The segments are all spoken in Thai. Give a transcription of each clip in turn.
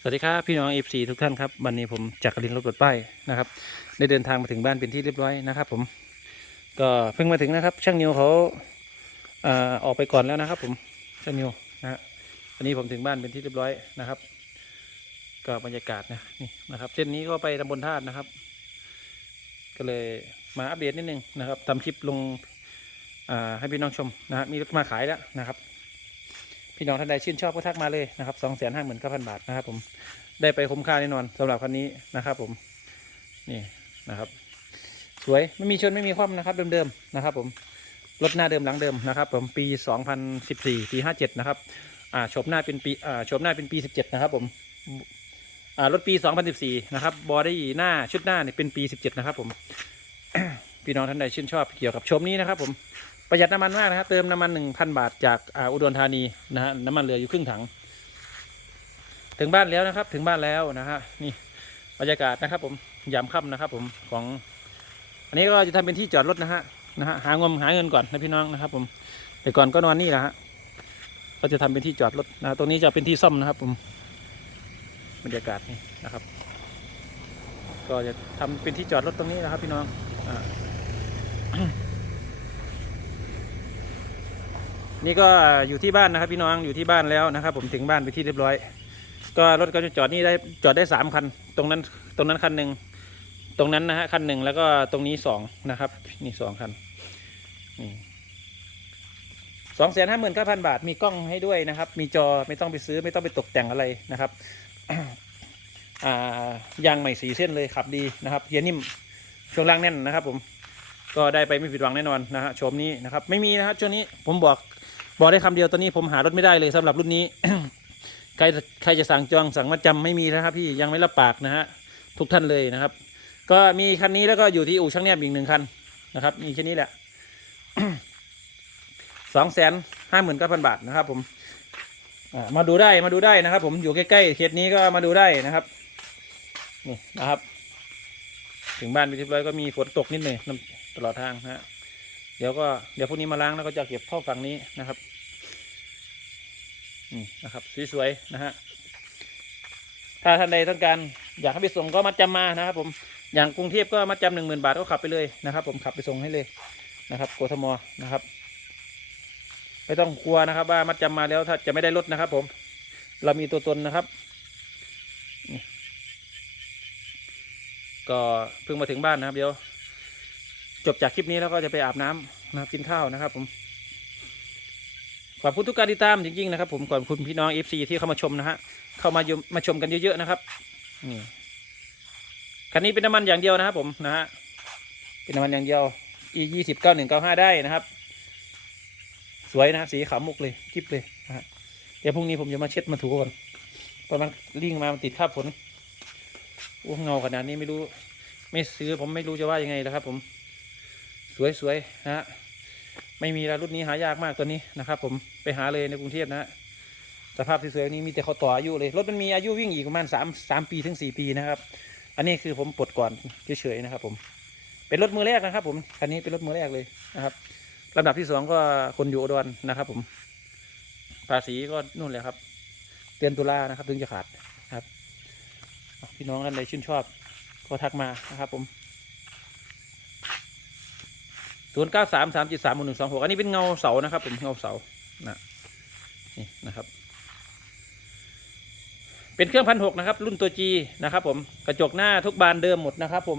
สวัสดีครับพี่น้องเอฟซีทุกท่านครับวันนี้ผมจักรินรถปลดป้ายนะครับได้เดินทางมาถึงบ้านเป็นที่เรียบร้อยนะครับ ผมก็เพิ่งมาถึงนะครับ ช่างนิวเขาเอ่อออกไปก่อนแล้วนะครับ ผมช่างนิวนะฮะวันนี้ผมถึงบ้านเป็นที่เรียบร้อยนะครับ ก็บรรยากาศนะนี่นะครับเส้นนี้ก็ไปตำบลธาตุนะครับ ก็เลยมาอัปเดตนิดนึงนะครับทำคลิปลงอ่าให้พี่น้องชมนะฮะมีรถมาขายแล้วนะครับ พี่น้องท่านใดชื่นชอบก็ทักมาเลยนะครับสองแสนห้าหมื่นเก้าพันบาทนะครับ ผมได้ไปคุ้มค่าแน่นอนสำหรับคันนี้นะครับ ผมนี่นะครับ สวยไม่มีชนไม่มีคว่ำนะครับ เดิมๆนะครับ ผมรถหน้าเดิมหลังเดิมนะครับ ผมปี 2014 ปี 57 นะครับอ่าโฉบหน้าเป็นปีอ่าโฉบหน้าเป็นปี 17 นะครับ ผมอ่ารถปี 2014 นะครับบอดี้หน้าชุดหน้าเนี่ยเป็นปี 17 นะครับ ผมพี่น้องท่านใดชื่นชอบเกี่ยวกับชมนี้นะครับ ผม ประหยัดน้ำมันมากนะครับเติมน้ำมันหนึ่งพันบาทจากอ่าอุดรธานีนะฮะน้ำมันเหลืออยู่ครึ่งถัง ถึงบ้านแล้วนะครับ ถึงบ้านแล้วนะฮะนี่บรรยากาศนะครับ ผมยามค่ำนะครับ ผมของ อันนี้ก็จะทำเป็นที่จอดรถนะฮะนะฮะหางมหาเงินก่อนนะพี่น้องนะครับ ผมแต่ก่อนก็นอนนี่แหละฮะก็จะทำเป็นที่จอดรถนะตรงนี้จะเป็นที่ซ่อมนะครับ ผมบรรยากาศนี่นะครับ ก็จะทำเป็นที่จอดรถตรงนี้นะครับ พี่น้องอ่า นี่ก็อยู่ที่บ้านนะครับพี่น้องอยู่ที่บ้านแล้วนะครับ ผมถึงบ้านไปที่เรียบร้อย ก็รถก็จะจอดนี่ได้จอดได้สามคัน ตรงนั้นตรงนั้นคันหนึ่งตรงนั้นนะฮะคันหนึ่งแล้วก็ตรงนี้สองนะครับ นี่สองคันนี่สองแสนห้าหมื่นเก้าพันบาทมีกล้องให้ด้วยนะครับ มีจอไม่ต้องไปซื้อไม่ต้องไปตกแต่งอะไรนะครับยางใหม่สีเส้นเลยขับดีนะครับเกียร์นิ่มช่วงล่างแน่นนะครับ ผมก็ได้ไปไม่ผิดหวังแน่นอนนะฮะชมนี้นะครับ ไม่มีนะครับช่วงนี้ผมบอก บอกได้คำเดียวตอนนี้ผมหารถไม่ได้เลยสำหรับรุ่นนี้ ใครใครจะสั่งจองสั่งมาจำไม่มีนะครับ พี่ยังไม่รับปากนะฮะทุกท่านเลยนะครับ ก็มีคันนี้แล้วก็อยู่ที่อู่ช่างแนบอีกหนึ่งคันนะครับ มีแค่นี้แหละสองแสนห้าหมื่นเก้าพันบาทนะครับ ผมมาดูได้มาดูได้นะครับ ผมอยู่ใกล้ๆเขตนี้ก็มาดูได้นะครับนี่นะครับ ถึงบ้านไปเรียบร้อยก็มีฝนตกนิดหน่อยตลอดทางนะฮะเดี๋ยวก็เดี๋ยวพรุ่งนี้มาล้างแล้วก็จะเก็บท่อฝั่งนี้นะครับ นี่นะครับสวยๆนะฮะถ้าท่านใดต้องการอยากให้ไปส่งก็มัดจำมานะครับ ผมอย่างกรุงเทพก็มัดจำหนึ่งหมื่นบาทก็ขับไปเลยนะครับ ผมขับไปส่งให้เลยนะครับกทมนะครับ ไม่ต้องกลัวนะครับ ว่ามัดจำมาแล้วถ้าจะไม่ได้ลดนะครับ ผมเรามีตัวตนนะครับก็เพิ่งมาถึงบ้านนะครับ เดี๋ยว จบจากคลิปนี้แล้วก็จะไปอาบน้ำนะครับกินข้าวนะครับ ผม ขอบคุณทุกการติดตามจริงๆนะครับผมขอบคุณพี่น้องเอฟซีที่เข้ามาชมนะฮะเข้ามามาชมกันเยอะๆนะครับนี่คันนี้เป็นน้ำมันอย่างเดียวนะครับ ผมนะฮะเป็นน้ำมันอย่างเดียว e ยี่สิบเก้าหนึ่งเก้าห้าได้นะครับ สวยนะสีขาวมุกเลยกิ๊บเลยนะฮะเดี๋ยวพรุ่งนี้ผมจะมาเช็ดมาถูก่อนเพระมันลิงมามันติดคราบฝนโอ้เงาขนาดนี้ไม่รู้ ไม่ซื้อผมไม่รู้จะว่ายังไงแล้วครับ ผม สวยๆนะฮะ ไม่มีแล้วรุ่นนี้หายากมากตัวนี้นะครับผมไปหาเลยในกรุงเทพนะฮะสภาพที่สวยๆนี้มีแต่เขาต่ออายุเลยรถมันมีอายุวิ่งอีกประมาณสามสามปีถึงสี่ปีนะครับ อันนี้คือผมปลดก่อนเฉยๆนะครับ ผม เป็นรถมือแรกนะครับ ผมคันนี้เป็นรถมือแรกเลยนะครับลำดับที่สองก็คนอยู่อุดรนะครับ ผม ภาษีก็นู่นแหละครับเดือนตุลานะครับ ถึงจะขาดครับ พี่น้องท่านใดชื่นชอบก็ทักมานะครับ ผม ศูนย์เก้าสามสามจิตสามหนึ่งสองหกอันนี้เป็นเงาเสานะครับ ผมเงาเสานะนี่นะครับ เป็นเครื่องพันหกนะครับ รุ่นตัวจีนะครับ ผมกระจกหน้าทุกบานเดิมหมดนะครับ ผม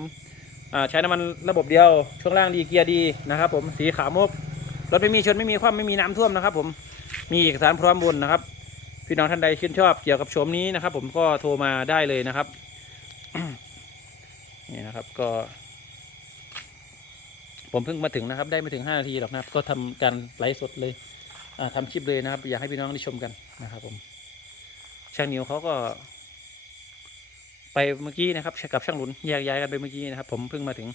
ใช้น้ำมันระบบเดียวช่วงล่างดีเกียร์ดีนะครับ ผมสีขาวมกรถไม่มีชนไม่มีความไม่มีน้ำท่วมนะครับ ผมมีเอกสารพร้อมบนนะครับ พี่น้องท่านใดชื่นชอบเกี่ยวกับโฉมนี้นะครับ ผมก็โทรมาได้เลยนะครับนี่นะครับก็ ผมเพิ่งมาถึงนะครับ ได้ไม่ถึงห้านาทีหรอกนะครับ ก็ทำการไลฟ์สดเลยอ่าทำคลิปเลยนะครับ อยากให้พี่น้องได้ชมกันนะครับ ผมช่างนิวเขาก็ ไปเมื่อกี้นะครับกับช่างหลุนแยกย้ายกันไปเมื่อกี้นะครับ ผมเพิ่งมาถึง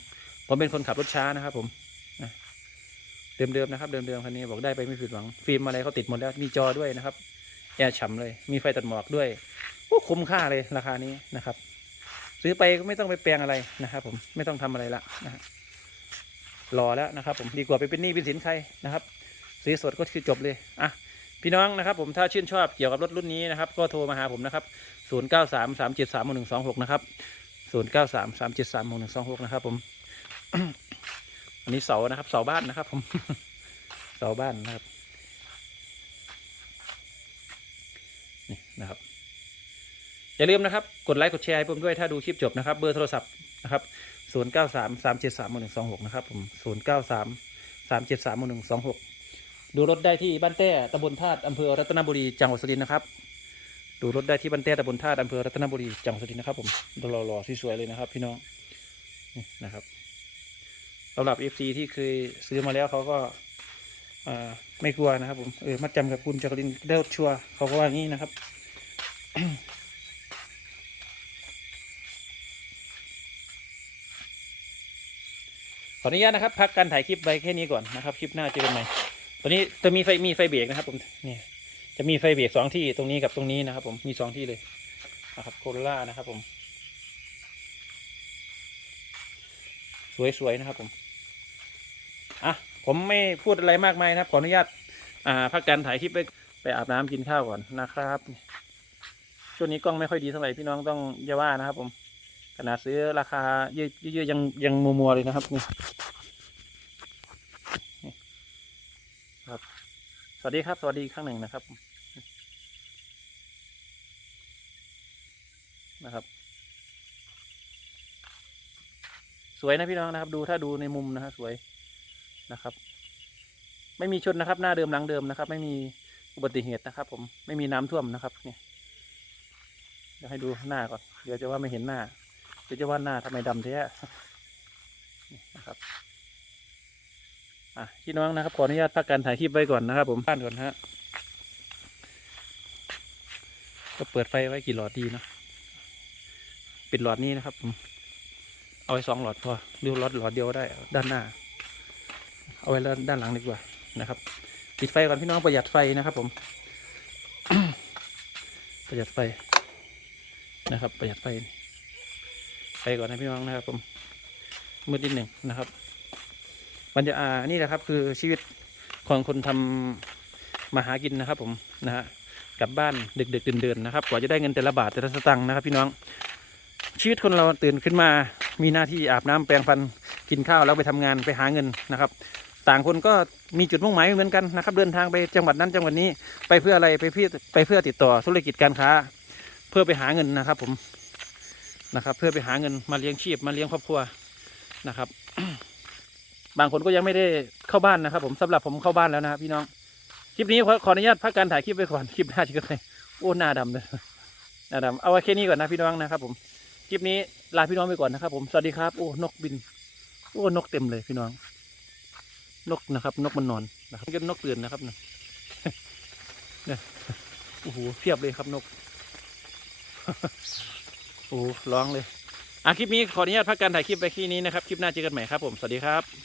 ผมเป็นคนขับรถช้านะครับ ผมเดิมๆนะครับเดิมๆคันนี้บอกได้ไปไม่ผิดหวัง ฟิล์มอะไรเขาติดหมดแล้วมีจอด้วยนะครับแอร์ฉ่ำเลย มีไฟตัดหมอกด้วยโอ้คุ้มค่าเลยราคานี้นะครับ ซื้อไปก็ไม่ต้องไปแปลงอะไรนะครับ ผมไม่ต้องทำอะไรละนะฮะรอแล้วนะครับ ผมดีกว่าไปเป็นหนี้เป็นสินใครนะครับซื้อสดก็คือจบเลยอะพี่น้องนะครับผมถ้าชื่นชอบเกี่ยวกับรถรุ่นนี้นะครับก็โทรมาหาผมนะครับ 0 9 3 3 7 3 1 2 6 นะครับ 0 9 3 3 7 3 1 2 6 นะครับ ผมอันนี้เสานะครับเสาบ้านนะครับ ผมเสาบ้านนะครับนี่นะครับ อย่าลืมนะครับ กดไลค์กดแชร์ให้ผมด้วยถ้าดูคลิปจบนะครับ เบอร์โทรศัพท์นะครับ 0 9 3 3 7 3 1 2 6นะครับผม0 9 3 3 7 3 1 2 6ดูรถได้ที่บ้านแต้ตำบลธาตุอำเภอรัตนบุรีจังหวัดสุรินทร์นะครับ ดูรถได้ที่บ้านแต้ตำบลธาตุอำเภอรัตนบุรีจังหวัดสุรินทร์นะครับผมหล่อๆสวยๆเลยนะครับ พี่น้องนี่นะครับสำหรับ FC ที่เคยซื้อมาแล้วเขาก็ไม่กลัวนะครับผมเออมัดจำกับคุณจักรินได้ชัวร์เขาก็ว่างี้นะครับ ออนุญาตนะครับพักการถ่ายคลิปไปแค่นี้ก่อนนะครับคลิปหน้าเจอกันใหม่ตัวนี้จะมีไฟมีไฟเบรกนะครับผมเนี่ยจะมีไฟเบรกสองที่ตรงนี้กับตรงนี้นะครับ ผมมีสองที่เลยนะครับโคโรล่านะครับ ผม สวยๆนะครับ ผมอะผมไม่พูดอะไรมากมายนะครับ ขออนุญาตอ่าพักการถ่ายคลิปไปไปอาบน้ำกินข้าวก่อนนะครับช่วงนี้กล้องไม่ค่อยดีเท่าไหร่พี่น้องต้องอย่าว่านะครับ ผม ขนาดซื้อราคาเยอะๆยังยังมัวๆเลยนะครับนี่ครับ สวัสดีครับ สวัสดีอีกครั้งหนึ่งนะครับ นะครับ สวยนะพี่น้องนะครับ ดูถ้าดูในมุมนะฮะสวยนะครับ ไม่มีชนนะครับ หน้าเดิมหลังเดิมนะครับ ไม่มีอุบัติเหตุนะครับ ผมไม่มีน้ำท่วมนะครับเนี่ยเดี๋ยวให้ดูหน้าก่อน เดี๋ยวจะว่าไม่เห็นหน้า เดี๋ยวจะว่าหน้าทำไมดำแท้นี่นะครับอะพี่น้องนะครับขออนุญาตพักการถ่ายคลิปไว้ก่อนนะครับ ผมบ้านก่อนฮะก็เปิดไฟไว้กี่หลอดดีเนาะปิดหลอดนี้นะครับผมเอาไว้สองหลอดพอหรือหลอดหลอดเดียวได้ ด้านหน้า เอาไว้ด้านหลังดีกว่านะครับปิดไฟก่อนพี่น้องประหยัดไฟนะครับ ผม ประหยัดไฟนะครับ ประหยัดไฟ ไฟก่อนนะพี่น้องนะครับผมมืดนิดหนึ่งนะครับบรรยาอ่านี่แหละครับ คือชีวิตของคนทำมาหากินนะครับ ผมนะฮะกลับบ้านดึกดึกดื่นเดินนะครับ กว่าจะได้เงินแต่ละบาทแต่ละสตังค์นะครับ พี่น้อง ชีวิตคนเราตื่นขึ้นมา มีหน้าที่อาบน้ำแปรงฟันกินข้าวแล้วไปทำงานไปหาเงินนะครับ ต่างคนก็มีจุดมุ่งหมายเหมือนกันนะครับ เดินทางไปจังหวัดนั้นจังหวัดนี้ไปเพื่ออะไรไปเพื่อไปเพื่อติดต่อธุรกิจการค้า เพื่อไปหาเงินนะครับ ผม นะครับ เพื่อไปหาเงินมาเลี้ยงชีพมาเลี้ยงครอบครัวนะครับ บางคนก็ยังไม่ได้เข้าบ้านนะครับ ผมสำหรับผมเข้าบ้านแล้วนะครับพี่น้องคลิปนี้ขอขอนุญาตพักการถ่ายคลิปไปก่อนคลิปหน้าจะกันเลยโอ้หน้าดำเลยหน้าดำเอาไว้แค่นี้ก่อนนะพี่น้องนะครับ ผมคลิปนี้ลาพี่น้องไปก่อนนะครับ ผมสวัสดีครับโอ้นกบิน โอ้นกเต็มเลยพี่น้อง นกนะครับ นกมันนอนนะครับก็นกตื่นนะครับเนี่ยเนี่ยโอ้โหเพียบเลยครับนก โอ้ร้องเลยอะคลิปนี้ขออนุญาตพักการถ่ายคลิปไปที่นี้นะครับ คลิปหน้าเจอกันใหม่ครับผม สวัสดีครับ